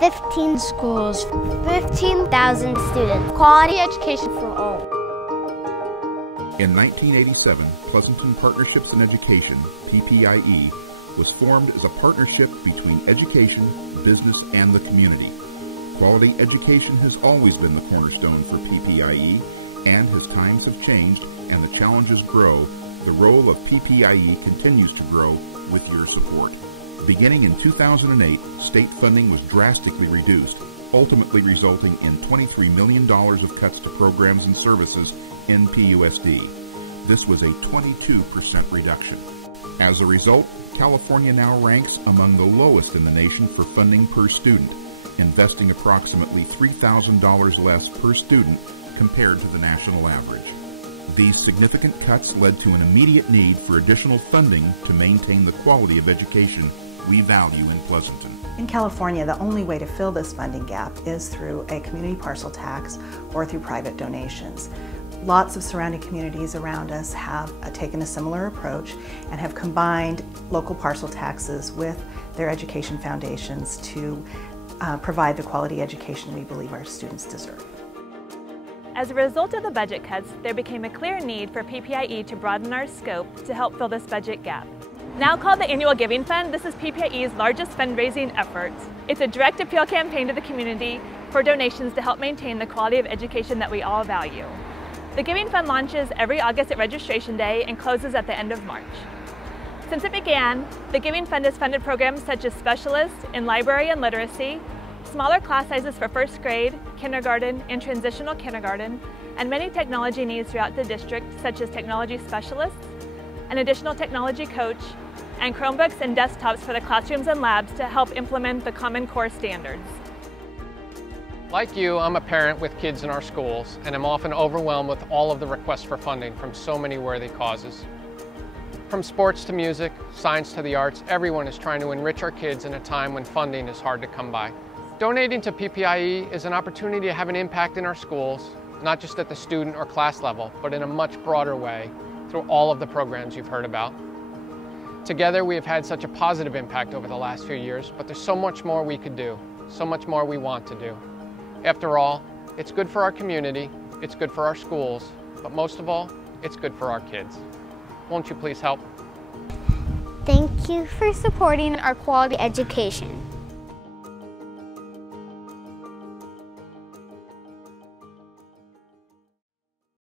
15 schools, 15,000 students, quality education for all. In 1987, Pleasanton Partnerships in Education, PPIE, was formed as a partnership between education, business, and the community. Quality education has always been the cornerstone for PPIE, and as times have changed and the challenges grow, the role of PPIE continues to grow with your support. Beginning in 2008, state funding was drastically reduced, ultimately resulting in $23 million of cuts to programs and services in PUSD. This was a 22% reduction. As a result, California now ranks among the lowest in the nation for funding per student, investing approximately $3,000 less per student compared to the national average. These significant cuts led to an immediate need for additional funding to maintain the quality of education we value in Pleasanton. In California, the only way to fill this funding gap is through a community parcel tax or through private donations. Lots of surrounding communities around us have taken a similar approach and have combined local parcel taxes with their education foundations to provide the quality education we believe our students deserve. As a result of the budget cuts, there became a clear need for PPIE to broaden our scope to help fill this budget gap. Now called the Annual Giving Fund, this is PPIE's largest fundraising effort. It's a direct appeal campaign to the community for donations to help maintain the quality of education that we all value. The Giving Fund launches every August at Registration Day and closes at the end of March. Since it began, the Giving Fund has funded programs such as specialists in library and literacy, smaller class sizes for first grade, kindergarten, and transitional kindergarten, and many technology needs throughout the district, such as technology specialists, an additional technology coach, and Chromebooks and desktops for the classrooms and labs to help implement the Common Core standards. Like you, I'm a parent with kids in our schools, and I'm often overwhelmed with all of the requests for funding from so many worthy causes. From sports to music, science to the arts, everyone is trying to enrich our kids in a time when funding is hard to come by. Donating to PPIE is an opportunity to have an impact in our schools, not just at the student or class level, but in a much broader way through all of the programs you've heard about. Together, we have had such a positive impact over the last few years, but there's so much more we could do, so much more we want to do. After all, it's good for our community, it's good for our schools, but most of all, it's good for our kids. Won't you please help? Thank you for supporting our quality education.